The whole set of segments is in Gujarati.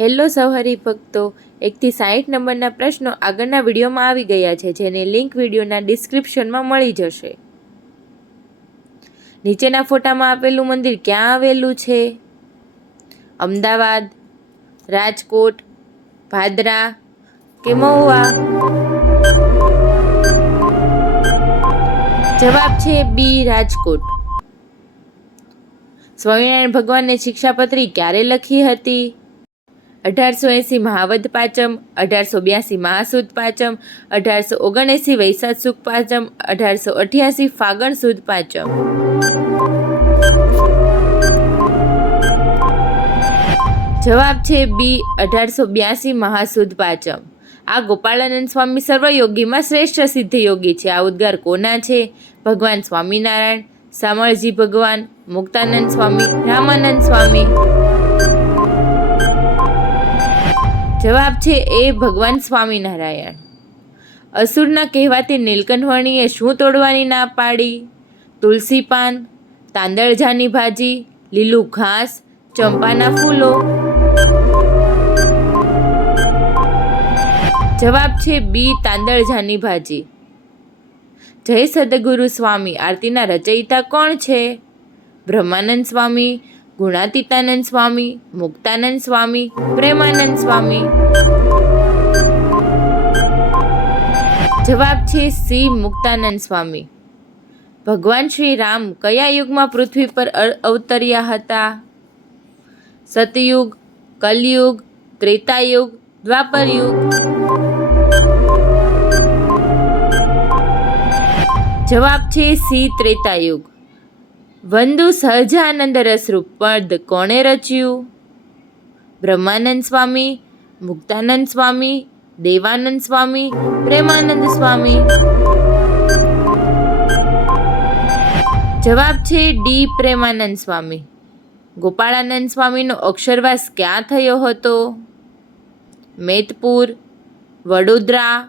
હેલો સૌ હરિભક્તો, 1 થી 60 નંબરના પ્રશ્નો આગળના વિડીયોમાં આવી ગયા છે, જેની લિંક વિડીયોના ડિસ્ક્રિપ્શનમાં મળી જશે. નીચેના ફોટામાં આપેલું મંદિર ક્યાં આવેલું છે? અમદાવાદ, રાજકોટ, ભાદરા કે મહુવા? જવાબ છે બી, રાજકોટ. સ્વામિનારાયણ ભગવાનને શિક્ષાપત્રી ક્યારે લખી હતી? 1880 મહાવદ પાંચમ, 1882 મહાસુદ પાંચમ, 1879 વૈશાખ સુદ પાંચમ, 1888 ફાગણ સુદ પાંચમ. જવાબ છે બી, 1882 મહાસુદ પાંચમ. આ ગોપાળાનંદ સ્વામી સર્વયોગીમાં શ્રેષ્ઠ સિદ્ધ યોગી છે. આ ઉદ્ગાર કોના છે? ભગવાન સ્વામિનારાયણ, શામળજી ભગવાન, મુક્તાનંદ સ્વામી, રામાનંદ સ્વામી. જવાબ છે એ, ભગવાન સ્વામિનારાયણ. અસુરના કહેવાતી નીલકંઠવર્ણીએ શું તોડવાની ના પાડી? તુલસી પાન, તાંદળજાની ભાજી, લીલું ઘાસ, ચંપાના ફૂલો. જવાબ છે બી, તાંદળજાની ભાજી. જય સદગુરુ સ્વામી આરતીના રચયિતા કોણ છે? બ્રહ્માનંદ સ્વામી, ગુણાતીતાનંદ સ્વામી, મુક્તાનંદ સ્વામી, પ્રેમાનંદ સ્વામી. જવાબ છે સી, મુક્તાનંદ સ્વામી. ભગવાન શ્રી રામ કયા યુગમાં પૃથ્વી પર અવતર્યા હતા? સતયુગ, કલયુગ, ત્રેતાયુગ, દ્વાપર યુગ. જવાબ છે સી, ત્રેતાયુગ. વંદુ સહજાનંદ રસરૂપ પદ કોણે રચ્યું? બ્રહ્માનંદ સ્વામી, મુક્તાનંદ સ્વામી, દેવાનંદ સ્વામી, પ્રેમાનંદ સ્વામી. જવાબ છે ડી, પ્રેમાનંદ સ્વામી. ગોપાળાનંદ સ્વામીનો અક્ષરવાસ ક્યાં થયો હતો? મેદપુર, વડોદરા,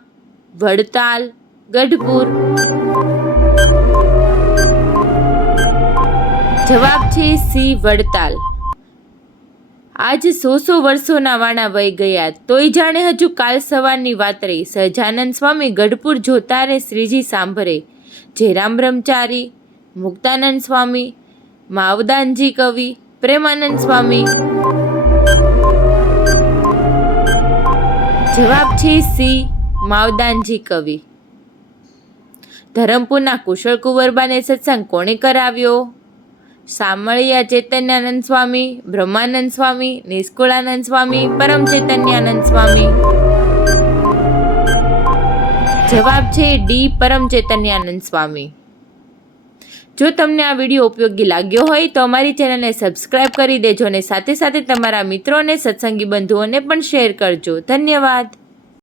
વડતાલ, ગઢપુર. જવાબ છે સી, વડતાલ. આજ 100 વર્ષોના વાણા વહી ગયા, તોય જાણે હજુ કાલ સવારની વાત રહી. સહજાનંદ સ્વામી ગઢપુર જોતા રે શ્રીજી સાંભરે. જયરામ બ્રહ્મચારી, મુક્તાનંદ સ્વામી, માવદાનજી કવિ, પ્રેમાનંદ સ્વામી. જવાબ છે સી, માવદાનજી કવિ. ધરમપુરના કુશળ કુંવરબાને સત્સંગ કોણે કરાવ્યો? શામળિયા ચૈતન્યાનંદ સ્વામી, બ્રહ્માનંદ સ્વામી, નિષ્કુળાનંદ સ્વામી, પરમ ચૈતન્યાનંદ સ્વામી. જવાબ છે ડી, પરમ ચૈતન્યાનંદ સ્વામી. જો તમને આ વિડીયો ઉપયોગી લાગ્યો હોય તો અમારી ચેનલને સબસ્ક્રાઇબ કરી દેજો અને સાથે સાથે તમારા મિત્રો અને સત્સંગી બંધુઓને પણ શેર કરજો. ધન્યવાદ.